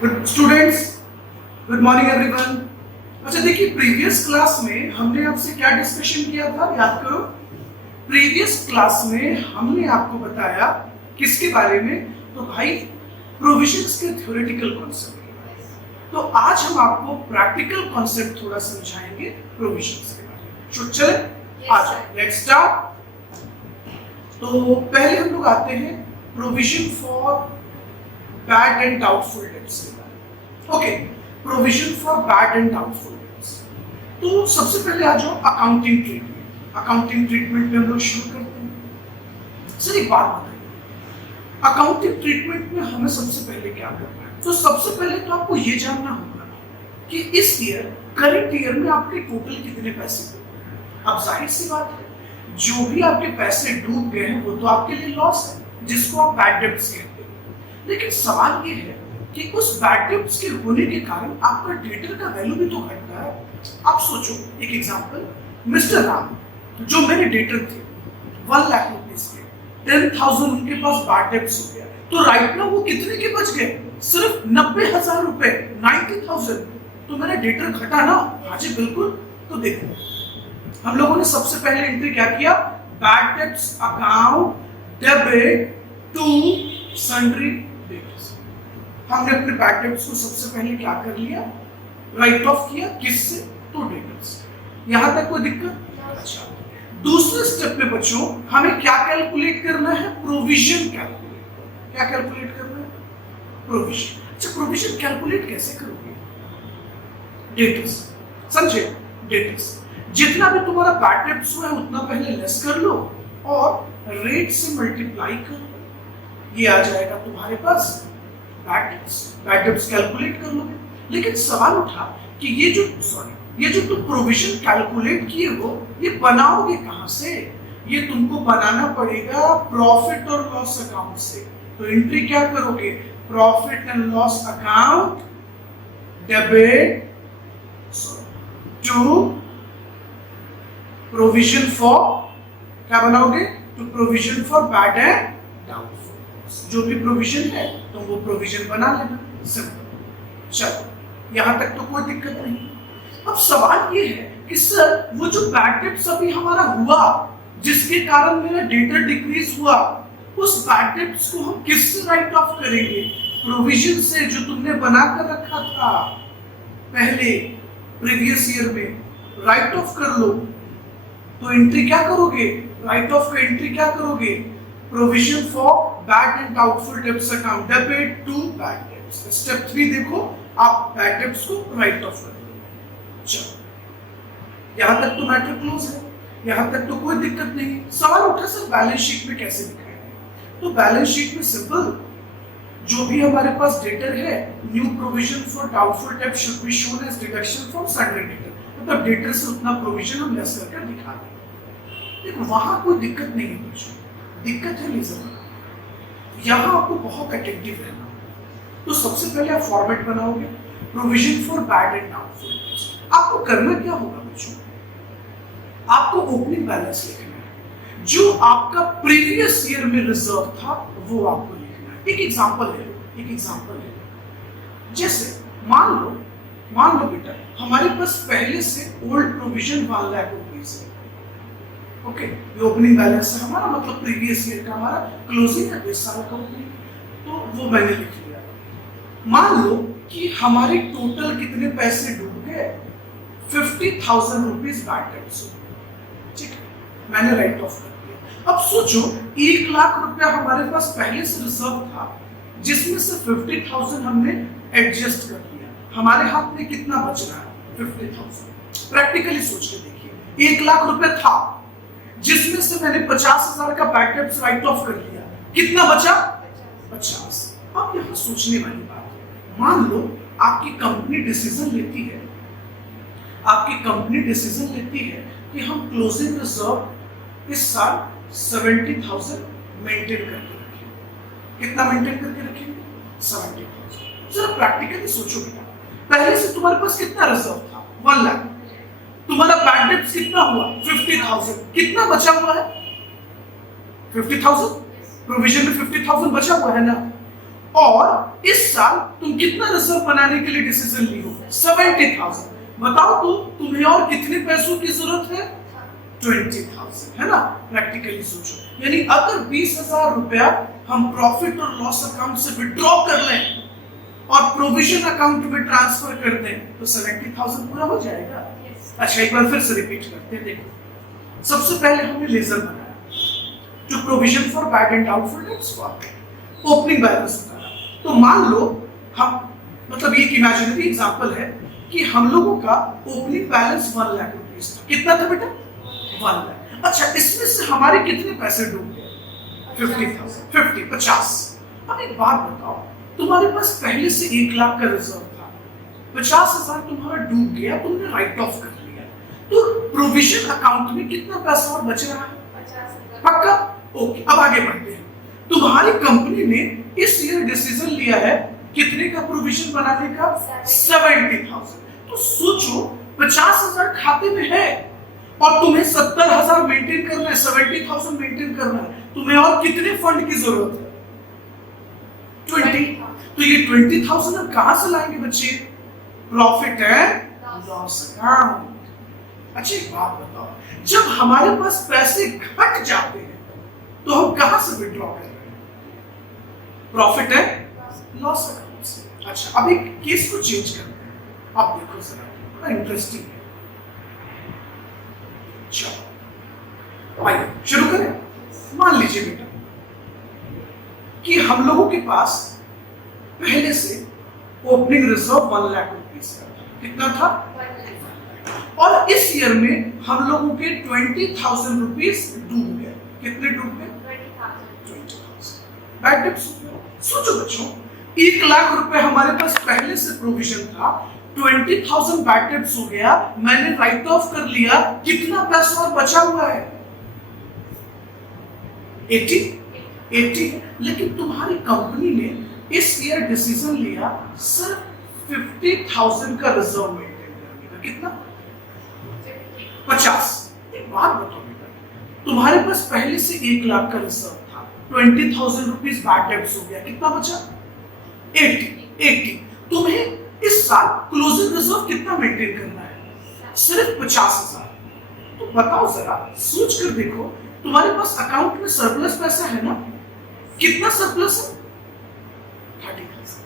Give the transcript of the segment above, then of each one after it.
Good students, good morning everyone. अच्छा देखिए, previous class में हमने आपसे क्या डिस्कशन किया था, याद करो। प्रीवियस क्लास में हमने आपको बताया किसके बारे में, तो भाई प्रोविजंस के थ्योरेटिकल कॉन्सेप्ट के बारे में। तो आज हम आपको प्रैक्टिकल कॉन्सेप्ट थोड़ा समझाएंगे प्रोविजंस के बारे में। तो चले आ जाए, लेट्स स्टार्ट। तो पहले हम लोग आते हैं provision for bad and doubtful dates के बारे में। Okay, provision for bad and doubtful dates. तो सबसे पहले आ जाओ अकाउंटिंग ट्रीटमेंट। अकाउंटिंग ट्रीटमेंट में हम लोग शुरू करते हैं। सर एक बात बताइए, अकाउंटिंग ट्रीटमेंट में हमें सबसे पहले क्या करना है? तो सबसे पहले तो आपको ये जानना होगा कि इस ईयर, करंट ईयर में आपके टोटल कितने पैसे डूबे हैं। अब जाहिर सी बात है, जो भी आपके पैसे डूब गए हैं वो तो आपके लिए लॉस है, जिसको आप बैड डेट्स कहते हैं। लेकिन सवाल ये है कि उस बैड डेट्स के होने के कारण आपका डेटर का वैल्यू भी तो घटता है। आप सोचो, एक एग्जांपल, मिस्टर राम जो मेरे डेटर थे 1 लाख रुपीस के, 10,000 उनके पास बैड डेट्स हो गया, तो राइट नाउ वो कितने के बच गए? सिर्फ 90,000 रुपए, 90,000। तो मेरा डेटर घटा ना? हाँ जी बिल्कुल। तो देखो, हम लोगों ने सबसे पहले एंट्री क्या किया? Bad debts account debit to sundry debtors. हमने अपने बैड डेट्स को सबसे पहले क्या कर लिया? राइट ऑफ किया। किससे? तो डेटर्स। यहां तक कोई दिक्कत? अच्छा, दूसरे स्टेप में बच्चों हमें क्या कैलकुलेट करना है? Provision calculate. क्या कैलकुलेट करना है? प्रोविजन। अच्छा, प्रोविजन कैलकुलेट कैसे करोगे? डेटर्स, समझे? डेटर्स जितना भी तुम्हारा बैड डेट्स हुआ है उतना पहले लेस कर लो और रेट से मल्टीप्लाई कर लो, ये आ जाएगा तुम्हारे पास bad dates. Bad dates calculate कर लोगे। लेकिन सवाल उठा कि ये जो तुम प्रोविजन कैलकुलेट किए हो, ये बनाओगे कहां से? ये तुमको बनाना पड़ेगा प्रॉफिट और लॉस अकाउंट से। तो एंट्री क्या करोगे? Profit and loss account debit to provision for, क्या बनाओगे? To provision for bad and doubtful. जो भी प्रोविजन है तो वो प्रोविजन बना लेना, सिंपल। चलो, यहां तक तो कोई दिक्कत नहीं। अब सवाल ये है कि सर वो जो बैड डेट्स अभी हमारा हुआ, जिसके कारण मेरा डेटर डिक्रीज हुआ, उस बैड डेट्स को हम किससे राइट ऑफ करेंगे? प्रोविजन से, जो तुमने बनाकर रखा था पहले प्रीवियस ईयर में। राइट ऑफ कर लो। तो एंट्री क्या करोगे? राइट ऑफ का एंट्री क्या करोगे? Provision for bad and doubtful debts account debit to bad debts. Step 3 देखो, आप बैड डेट्स को राइट ऑफ कर दो। चलो, यहां तक तो मैटर क्लोज है, यहां तक तो कोई दिक्कत नहीं। सवाल उठा सर बैलेंस शीट में कैसे दिखाएंगे? तो बैलेंस शीट में सिंपल, जो भी हमारे पास डेटर है, new provision for doubtful debt should be shown as deduction from sundry debtor. मतलब डेटर से उतना प्रोविजन हम लेस करके दिखा दें। देखो वहां कोई दिक्कत नहीं है बच्चों, दिक्कत है लीजर। यहां आपको बहुत अटेंटिव रहना। तो सबसे पहले आप फॉर्मेट बनाओगे, provision for bad and doubtful dates. आपको करना क्या होगा बच्चों? आपको ओपनिंग बैलेंस लिखना है। जो आपका प्रीवियस ईयर में रिजर्व था वो आपको लिखना है। एक एग्जांपल ले लो। जैसे मान लो बेटा, हमारे पास पहले से ओल्ड प्रोविजन 1 लाख रुपीस है। ओके, ये ओपनिंग बैलेंस है हमारा, मतलब प्रीवियस ईयर का हमारा क्लोजिंग है, 20 साल का ओपनिंग, तो वो मैंने लिख लिया। मान लो कि हमारे टोटल कितने पैसे डूब गए? 50,000 रुपीस बैड डेट्स। ठीक है, मैंने राइट ऑफ कर दिया। अब सोचो, 1 लाख रुपया हमारे पास पहले से रिजर्व था, जिसमें से 50,000 हमने एडजस्ट कर दिया। हमारे हाथ में कितना बच रहा है? 50,000। प्रैक्टिकली सोच के देखिए, 1 लाख रुपया था, जिसमें से मैंने 50,000 का बैड डेट्स राइट ऑफ कर लिया। कितना बचा? 50। अब यहां सोचने वाली बात है, मान लो आपकी कंपनी डिसीजन लेती है कि हम क्लोजिंग रिजर्व इस साल 70,000 मेंटेन करके रखेंगे। कितना मेंटेन करके रखेंगे? 70,000। जरा प्रैक्टिकली सोचो बेटा, पहले से तुम्हारे पास कितना रिजर्व था? 1 लाख। तुम्हारा बैड डेट्स कितना हुआ? 50,000। कितना बचा हुआ है? 50,000। प्रोविजन में 50,000 बचा हुआ है ना। और इस साल तुम कितना रिजर्व बनाने के लिए डिसीजन ली हो? 70,000। बताओ तो तुम्हें और कितने पैसों की जरूरत है? 20,000, है ना? प्रैक्टिकली सोचो, यानी अगर 20,000 रुपया हम प्रॉफिट और लॉस अकाउंट से विड्रॉ कर लें और प्रोविजन अकाउंट में ट्रांसफर कर दें तो 70,000 पूरा हो जाएगा। अच्छा, एक बार फिर से रिपीट करते हैं। देखो, सबसे पहले हमने लेजर बनाया जो provision for bad and doubtful dates for opening balance बनाया। तो मान लो हम, मतलब ये एक इमेजिनरी एग्जांपल है कि हम लोगों का ओपनिंग बैलेंस 1 लाख रुपीस था। कितना था बेटा? 1 लाख। अच्छा, इसमें से हमारे कितने पैसे डूब गए? 50,000, 50। अब एक बात बताओ, तुम्हारे पास पहले से 1 लाख का रिजर्व था, 50,000 तुम्हारा डूब गया, तुमने राइट ऑफ कर लिया, तो प्रोविजन अकाउंट में कितना पैसा और बच रहा है? 50,000। पक्का? ओके, अब आगे बढ़ते हैं। तुम्हारी कंपनी ने इस ईयर डिसीजन लिया है कितने का प्रोविजन बनाने का? 70,000। तो सोचो, 50,000 खाते में है और तुम्हें 70,000 मेंटेन करना है, 70,000 मेंटेन करना है, तुम्हें और कितने फंड की जरूरत है? 20। तो ये 20,000 हम कहां से लाएंगे बच्चे? Profit and loss account. अच्छा, एक बात बताओ, जब हमारे पास पैसे घट जाते हैं तो हम कहां से विड्रॉ कर रहे हैं? प्रॉफिट एंड लॉस अकाउंट से। अच्छा, अब एक केस को चेंज करते हैं। आप देखो जरा, बड़ा इंटरेस्टिंग है। चलो आइए शुरू करें। मान लीजिए बेटा कि हम लोगों के पास पहले से ओपनिंग रिजर्व 1 लाख रुपीस का था। कितना था? 1 लाख। और इस ईयर में हम लोगों के 20,000 रुपीस डूब गए। कितने डूब गए? 20,000। Bad debts. सोचो बच्चों, 1 लाख रुपए हमारे पास पहले से प्रोविजन था, 20,000 बैड डेट्स हो गया, मैंने राइट ऑफ कर लिया, कितना पैसा और बचा हुआ है? 80। लेकिन तुम्हारी कंपनी ने इस ईयर डिसीजन लिया सिर्फ 50,000 का रिजर्व मेंटेन करने का। कितना? 50। एक बात बताओ बेटा, तुम्हारे पास पहले से 1 लाख का रिजर्व था, 20,000 रुपीस बैड डेट्स हो गया, कितना बचा? 80। तुम्हें इस साल क्लोजिंग रिजर्व कितना मेंटेन करना है? सिर्फ 50,000। तो बताओ जरा, सोच कर देखो, तुम्हारे पास अकाउंट में सरप्लस पैसा है ना? कितना सरप्लस है? 30,000।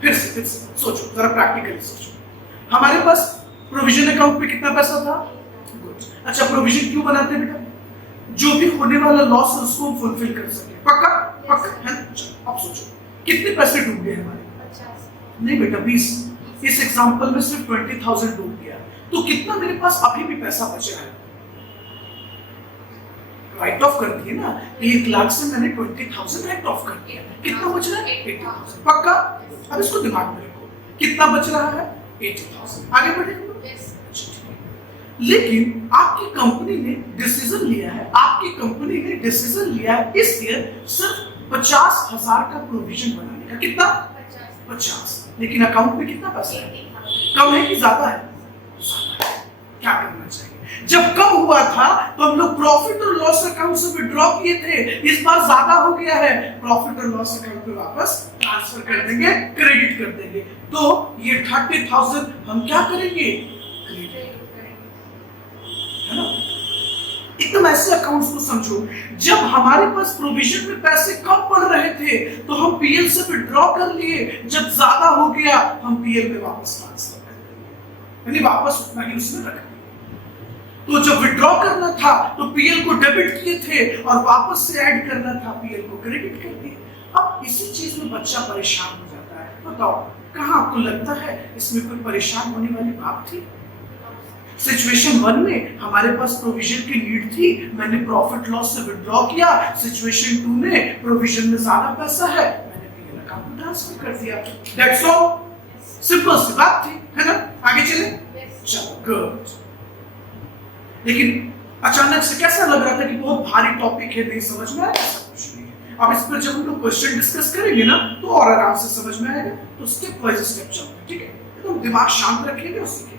फिर से सोचो जरा, प्रैक्टिकली सोचो। हमारे पास प्रोविजन अकाउंट पे कितना पैसा था? गुड। अच्छा, प्रोविजन क्यों बनाते हैं बेटा? जो भी होने वाला लॉस है उसको हम फुलफिल कर सके। पक्का? पक्का है। अब सोचो, कितने पैसे डूब गए हमारे? 50। नहीं बेटा, 20। इस एग्जांपल में सिर्फ 20,000 डूब गया, तो कितना मेरे पास अभी भी पैसा बचा है? राइट ऑफ कर दिए ना, 1 लाख से मैंने 20,000 राइट ऑफ कर दिया, कितना बच रहा है? 80,000। पक्का? अब इसको दिमाग में रखो, कितना बच रहा है? 80,000। आगे बढ़े। लेकिन आपकी कंपनी ने डिसीजन लिया है, इस ईयर सिर्फ 50,000 का प्रोविजन बनाने का। कितना? 50। लेकिन अकाउंट में कितना पैसा है? कम है कि ज्यादा है? क्या करना चाहिए? जब कम हुआ था तो हम लोग प्रॉफिट और लॉस अकाउंट से विड्रॉ किए थे, इस बार ज्यादा हो गया है, प्रॉफिट और लॉस अकाउंट पे वापस ट्रांसफर कर देंगे, क्रेडिट कर देंगे। तो ये 30,000 हम क्या करेंगे? है ना? एकदम ऐसे अकाउंट्स को समझो, जब हमारे पास प्रोविजन में पैसे कम पड़ रहे थे तो हम पीएल से विड्रॉ कर लिए, जब ज्यादा हो गया हम पीएल में वापस ट्रांसफर कर देंगे, यानी वापस उतना ही उसमें रख दिया। तो जब विड्रॉ करना था तो पीएल को डेबिट किए थे और वापस से ऐड करना था, पीएल को क्रेडिट कर दिए। अब इसी चीज में बच्चा परेशान हो जाता है। बताओ, कहां आपको लगता है इसमें कोई परेशान होने वाली बात थी? सिचुएशन 1 में हमारे पास प्रोविजन की नीड थी, मैंने प्रॉफिट लॉस से विड्रॉ किया। सिचुएशन 2 में प्रोविजन में ज्यादा पैसा है, मैंने पीएल अकाउंट में ट्रांसफर कर दिया। That's all. सिंपल सी बात थी, है ना? आगे चले। चलो, गुड। लेकिन अचानक से कैसा लग रहा था कि बहुत भारी टॉपिक है, नहीं समझ में आया? ऐसा कुछ नहीं है। अब इस पर जब हम लोग क्वेश्चन डिस्कस करेंगे ना तो और आराम से समझ में आएगा। तो स्टेप बाय स्टेप चलते हैं, ठीक है? एकदम दिमाग शांत रखिएगा और सीखिए।